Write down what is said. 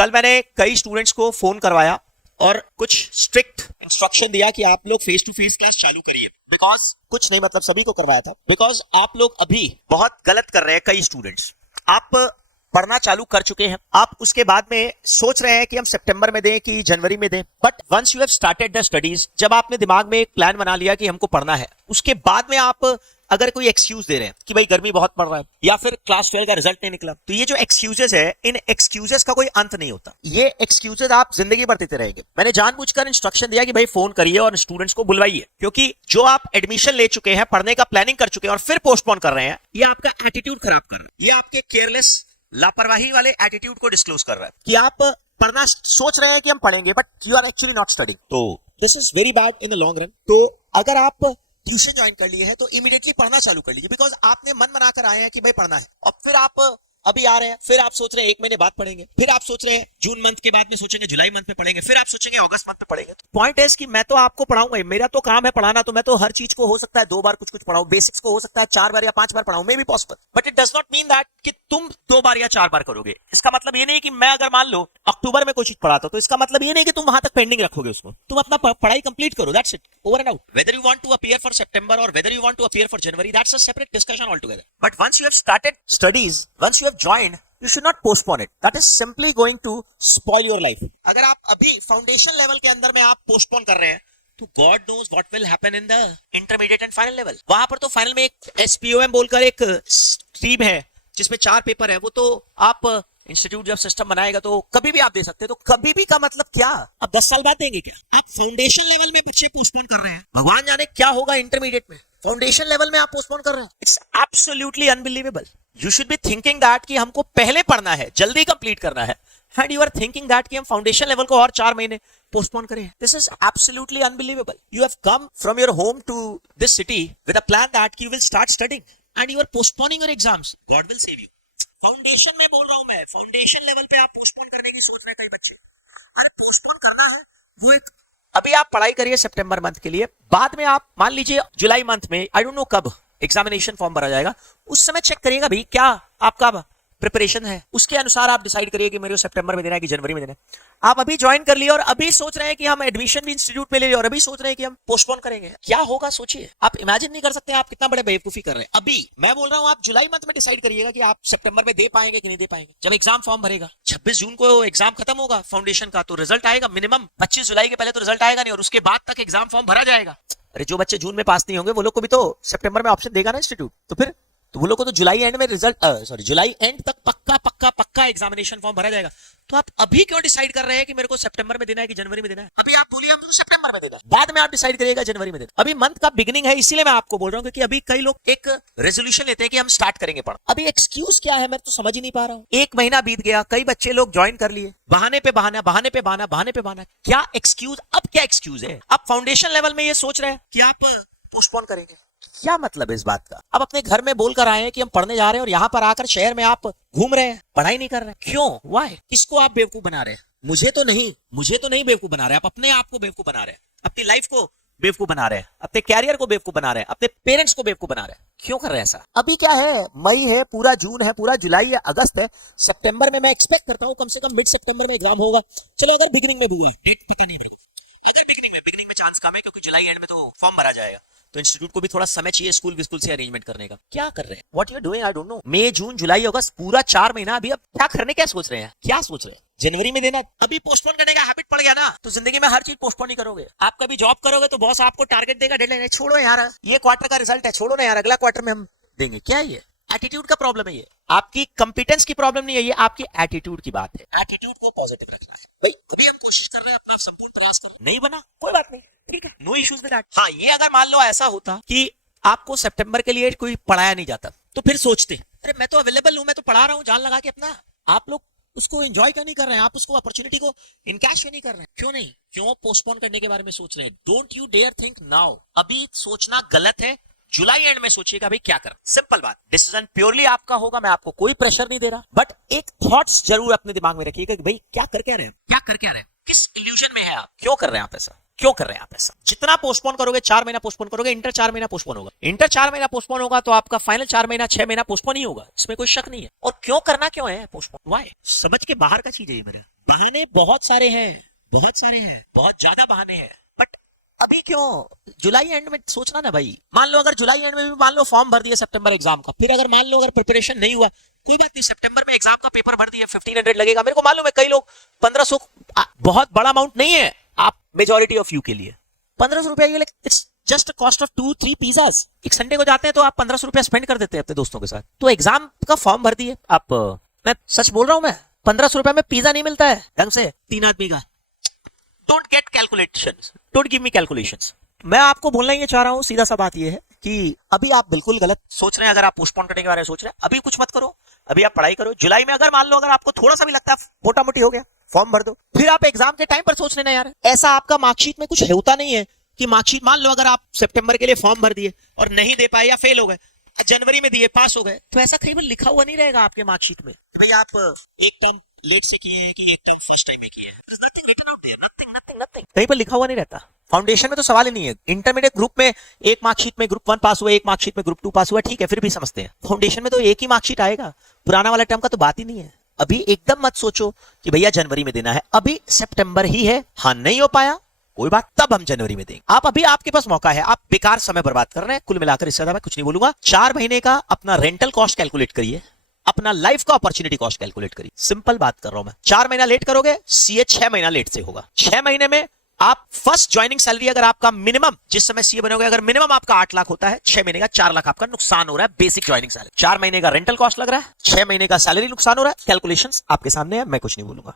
कल मैंने कई स्टूडेंट्स को फोन करवाया और कुछ स्ट्रिक्ट इंस्ट्रक्शन दिया कि आप लोग फेस टू फेस क्लास चालू करिए। बिकॉज कुछ नहीं, मतलब सभी को करवाया था, बिकॉज आप लोग अभी बहुत गलत कर रहे हैं। कई स्टूडेंट्स आप पढ़ना चालू कर चुके हैं, आप उसके बाद में सोच रहे हैं कि हम सितंबर में दें कि जनवरी में दें। But once you have started the studies, जब आपने दिमाग में एक प्लान बना लिया कि हमको पढ़ना है, उसके बाद में आप अगर कोई एक्सक्यूज दे रहे हैं कि भाई गर्मी बहुत पड़ रहा है या फिर क्लास 12 का रिजल्ट नहीं निकला, तो ये जो एक्सक्यूजेस है, इन एक्सक्यूजेस का कोई अंत नहीं होता। ये एक्सक्यूजेस आप जिंदगी भर देते रहेंगे। मैंने जानबूझकर इंस्ट्रक्शन दिया कि भाई फोन करिए और स्टूडेंट्स को बुलवाइए, क्योंकि जो आप एडमिशन ले चुके हैं, पढ़ने का प्लानिंग कर चुके हैं और फिर पोस्टपोन कर रहे हैं, ये आपका एटीट्यूड खराब कर रहा है। ये आपके केयरलेस, लापरवाही वाले एटीट्यूड को डिस्क्लोज कर रहा है कि आप पढ़ना सोच रहे हैं कि हम पढ़ेंगे, but you are actually not studying. तो this is very bad in the long run. तो अगर आप ट्यूशन ज्वाइन कर लिए है तो इमीडिएटली पढ़ना चालू कर लीजिए, बिकॉज आपने मन बनाकर आए हैं कि भाई पढ़ना है। और फिर आप अभी आ रहे हैं, फिर आप सोच रहे हैं 1 महीने बाद पढ़ेंगे, फिर आप सोच रहे हैं जून मंथ के बाद में सोचेंगे जुलाई मंथ में पढ़ेंगे, फिर आप सोचेंगे अगस्त मंथ में पढ़ेंगे। पॉइंट है कि मैं तो आपको पढ़ाऊंगा, मेरा तो काम है पढ़ाना, तो मैं तो हर चीज को हो सकता है 2 बार कुछ पढ़ाऊं, बेसिक्स को हो सकता है 4 बार या 5 बार पढ़ाऊं, may be possible, but it does not mean that कि तुम 2 बार या 4 बार करोगे। इसका मतलब ये नहीं कि मैं अगर मान लो अक्टूबर में कोई चीज पढ़ाता हूं, तो इसका मतलब ये नहीं कि तुम वहां तक पेंडिंग रखोगे उसको। तुम अपना पढ़ाई कंप्लीट करो, that's it, over and out. Whether you want to appear for सितंबर और whether you want to appear for जनवरी, that's a separate discussion all together. But once you have started studies, once you have joined, you should not postpone it. That is simply going to spoil your life. अगर आप अभी foundation level के अंदर में आप postpone कर रहे हैं, तो God knows what will happen in the intermediate and final level. वहां पर तो फाइनल में एक SPOM बोलकर एक स्ट्रीम है जिसमें 4 पेपर है, वो तो आप इंस्टीट्यूट जब सिस्टम बनाएगा तो कभी भी आप दे सकते हैं। तो कभी भी का मतलब क्या? आप 10 साल बाद देंगे क्या? आप फाउंडेशन लेवल में बच्चे पोस्टपोन कर रहे हैं, भगवान जाने क्या होगा इंटरमीडिएट में। फाउंडेशन लेवल में आप पोस्टपोन कर रहे हैं, it's absolutely unbelievable. You should be thinking that कि हमको पहले पढ़ना है, जल्दी कंप्लीट करना है, and you are thinking that कि हम फाउंडेशन लेवल को और 4 महीने पोस्टपोन करें। This is absolutely unbelievable. You have come from your home to this city with a plan that you will start studying and you are postponing your exams. God will save you. Foundation में बोल रहा हूं मैं, foundation level पे आप postpone करने की सोच रहे हैं कई बच्चे। अरे पोस्टपोन करना है, वो एक अभी आप पढ़ाई करिए सितंबर मंथ के लिए, बाद में आप मान लीजिए जुलाई मंथ में, आई डोंट नो कब एग्जामिनेशन फॉर्म भरा जाएगा, उस समय चेक करिएगा भाई क्या आपका प्रिपरेशन है, उसके अनुसार आप डिसाइड करिए कि मेरे को सितंबर में देना है कि जनवरी में देना है। आप अभी ज्वाइन कर लिए और अभी सोच रहे हैं कि हम एडमिशन भी इंस्टीट्यूट में ले लिए और अभी सोच रहे हैं कि हम पोस्टपोन करेंगे, क्या होगा सोचिए। आप इमेजिन नहीं कर सकते आप कितना बड़े बेवकूफी कर रहे हैं। अभी मैं बोल रहा हूं आप जुलाई मंथ में डिसाइड करिएगा कि आप सितंबर में दे पाएंगे कि नहीं दे पाएंगे। जब एग्जाम फॉर्म भरेगा 26 जून को एग्जाम खत्म होगा फाउंडेशन का, तो रिजल्ट आएगा मिनिमम 25 जुलाई के पहले तो रिजल्ट आएगा नहीं, और उसके बाद तक एग्जाम फॉर्म भरा जाएगा। अरे जो बच्चे जून में पास नहीं होंगे वो लोग को भी तो सितंबर में ऑप्शन देगा ना इंस्टीट्यूट, तो फिर तो वो लोग को तो जुलाई एंड में रिजल्ट जुलाई एंड तक पक्का एग्जामिनेशन फॉर्म भरा जाएगा। तो आप अभी क्यों डिसाइड कर रहे हैं कि मेरे को सितंबर में देना है कि जनवरी में देना है? अभी आप बोलिए हम सितंबर में देना, बाद में आप डिसाइड करिएगा जनवरी में देना। अभी मंथ का बिगिनिंग है, इसीलिए मैं आपको बोल रहा हूं, क्योंकि अभी कई लोग एक रेजोल्यूशन लेते हैं कि हम स्टार्ट करेंगे पढ़ना। अभी एक्सक्यूज क्या है मैं तो समझ ही नहीं पा रहा हूं। 1 महीना बीत गया, कई बच्चे लोग ज्वाइन कर लिए, बहाने पे बहाना, बहाने पे बहाना, बहाने पे बहाना। क्या एक्सक्यूज? अब क्या एक्सक्यूज है? आप फाउंडेशन लेवल में ये सोच रहे हैं कि आप पोस्टपोन करेंगे, क्या मतलब है इस बात का? अब अपने घर में बोलकर आए हैं कि हम पढ़ने जा रहे हैं और यहाँ पर आकर शहर में आप घूम रहे हैं, पढ़ाई नहीं कर रहे हैं। क्यों? व्हाई? किसको आप बेवकूफ बना रहे हैं? मुझे तो नहीं बेवकूफ बना रहे हैं। आप अपने आप को बेवकूफ बना रहे हैं, अपनी लाइफ को बेवकूफ बना रहे हैं, अपने कैरियर को बेवकूफ बना रहे हैं, अपने पेरेंट्स को बेवकूफ बना रहे हैं। क्यों कर रहे हैं ऐसा? अभी क्या है, मई है, पूरा जून है, पूरा जुलाई है, अगस्त है, सितंबर में मैं एक्सपेक्ट करता हूँ कम से कम मिड सितंबर में एग्जाम होगा। चलो अगर बिगिनिंग में भी हुआ, डेट पता नहीं मेरे को, अगर बिगिनिंग में चांस कम है क्योंकि जुलाई एंड में तो फॉर्म भरा जाएगा, तो इंस्टीट्यूट को भी थोड़ा समय चाहिए स्कूल से अरेंजमेंट करने का। क्या कर रहे हैं? What you are doing I don't know. मई जून जुलाई अगस्त पूरा 4 महीना अभी, अब क्या करने, क्या सोच रहे हैं? क्या सोच रहे हैं? जनवरी में देना? अभी पोस्टपोन करने का हैबिट पड़ गया ना, तो जिंदगी में हर चीज पोस्टपोन ही करोगे। आप कभी जॉब करोगे तो बॉस आपको टारगेट देगा, डेडलाइन है, छोड़ो यार ये क्वार्टर का रिजल्ट है, छोड़ो ना यार अगला क्वार्टर में हम देंगे। क्या है ये? एटीट्यूड का प्रॉब्लम है ये, आपकी कंपिटेंस की प्रॉब्लम नहीं है, ये आपकी एटीट्यूड की बात है। एटीट्यूड को पॉजिटिव रखना है भाई। अभी हम कोशिश कर रहे हैं, अपना संपूर्ण प्रयास कर रहे हैं, नहीं बना कोई बात नहीं, ठीक है, नो इश्यूज विद दैट। हाँ, ये अगर मान लो ऐसा होता कि आपको सितंबर के लिए कोई पढ़ाया नहीं जाता, तो फिर सोचते अरे मैं तो अवेलेबल हूं, मैं तो पढ़ा रहा हूं जान लगा के अपना। आप लोग उसको एंजॉय क्यों नहीं कर रहे हैं? आप उसको अपॉर्चुनिटी को इनकैश क्यों नहीं कर रहे हैं? क्यों नहीं? क्यों पोस्टपोन करने के बारे में सोच रहे हैं? Don't you dare think now. अभी सोचना गलत है, जुलाई एंड में सोचिएगा भाई क्या करना। सिंपल बात, डिसीजन प्योरली आपका होगा, मैं आपको कोई प्रेशर नहीं दे रहा, बट एक थॉट्स जरूर अपने दिमाग में रखिएगा कि भाई क्या कर क्या रहे हैं, क्या कर क्या रहे हैं, किस इल्यूजन में है आप, क्यों कर रहे हैं आप ऐसा, क्यों कर रहे हैं आप ऐसा। जितना पोस्टपोन करोगे, 4 महीना पोस्टपोन करोगे, इंटर 4 महीना पोस्टपोन होगा, इंटर 4 महीना पोस्टपोन होगा, तो आपका फाइनल 4 महीना 6 महीना पोस्टपोन ही होगा, इसमें कोई शक नहीं है। और क्यों करना क्यों है पोस्टपोन? व्हाई? समझ के बाहर का चीज है ये मेरा। बहाने बहुत सारे हैं, बहुत सारे हैं, बहुत ज्यादा बहाने हैं, बट अभी क्यों? जुलाई एंड में सोचना ना भाई। मान लो अगर जुलाई एंड में भी मान लो फॉर्म भर दिया सितंबर एग्जाम का, फिर अगर मान लो अगर प्रिपरेशन नहीं हुआ, कोई बात नहीं, सितंबर में एग्जाम का पेपर भर दिया, 1500 लगेगा। मेरे को मालूम है कई लोग 1500 बहुत बड़ा अमाउंट नहीं है आप मेजोरिटी ऑफ यू के लिए। 1500 रुपया it's just cost of 2-3 pizzas. एक संडे को जाते हैं तो आप 1500 रुपया स्पेंड कर देते हैं अपने दोस्तों के साथ। तो एग्जाम का फॉर्म भर दिए आप, मैं सच बोल रहा हूं, मैं 1500 रुपया में पिज्जा नहीं मिलता है ढंग से 3 आदमी का। Don't get calculations, don't give me calculations. मैं आपको बोलना ये चाह रहा हूं, सीधा सा बात ये है कि अभी आप बिल्कुल गलत सोच रहे हैं। अगर आप पोस्टपोन करने के बारे में सोच रहे हैं, अभी कुछ मत करो, अभी आप पढ़ाई करो। जुलाई में अगर मान लो अगर आपको थोड़ा सा भी लगता है मोटा मोटी हो गया, फॉर्म भर दो, फिर आप एग्जाम के टाइम पर सोच लेना यार। ऐसा आपका मार्कशीट में कुछ होता नहीं है कि मार्कशीट मान लो अगर आप सितंबर के लिए फॉर्म भर दिए और नहीं दे पाए या फेल हो गए, जनवरी में दिए पास हो गए, तो ऐसा कहीं पर लिखा हुआ नहीं रहेगा आपके मार्कशीट में कि भाई आप एक टर्म लेट से किए हैं कि एक टर्म फर्स्ट टाइम में किए हैं। There is nothing written out there, nothing, nothing, nothing. कहीं पर लिखा हुआ नहीं रहता। फाउंडेशन में तो सवाल ही नहीं है। इंटरमीडिएट ग्रुप में एक मार्कशीट में ग्रुप 1 पास हुआ, एक मार्कशीट में ग्रुप 2 पास हुआ, ठीक है, फिर भी समझते हैं। फाउंडेशन में तो एक ही मार्कशीट आएगा, पुराना वाला टर्म का तो बात ही नहीं है। अभी एकदम मत सोचो कि भैया जनवरी में देना है, अभी सितंबर ही है। हाँ नहीं हो पाया कोई बात, तब हम जनवरी में देंगे। आप अभी आपके पास मौका है, आप बेकार समय बर्बाद कर रहे हैं। कुल मिलाकर इससे ज्यादा मैं कुछ नहीं बोलूंगा। 4 महीने का अपना रेंटल कॉस्ट कैलकुलेट करिए, अपना लाइफ का अपॉर्चुनिटी कॉस्ट कैलकुलेट करिए। सिंपल बात कर रहा हूं मैं। 4 महीना लेट करोगे, सीए 6 महीना लेट से होगा। 6 महीने में आप फर्स्ट ज्वाइनिंग सैलरी अगर आपका मिनिमम जिस समय सीए बनोगे अगर मिनिमम आपका 8 लाख होता है, 6 महीने का 4 लाख आपका नुकसान हो रहा है बेसिक ज्वाइनिंग सैलरी। 4 महीने का रेंटल कॉस्ट लग रहा है, 6 महीने का सैलरी नुकसान हो रहा है। कैलकुलेशंस आपके सामने है, मैं कुछ नहीं बोलूंगा।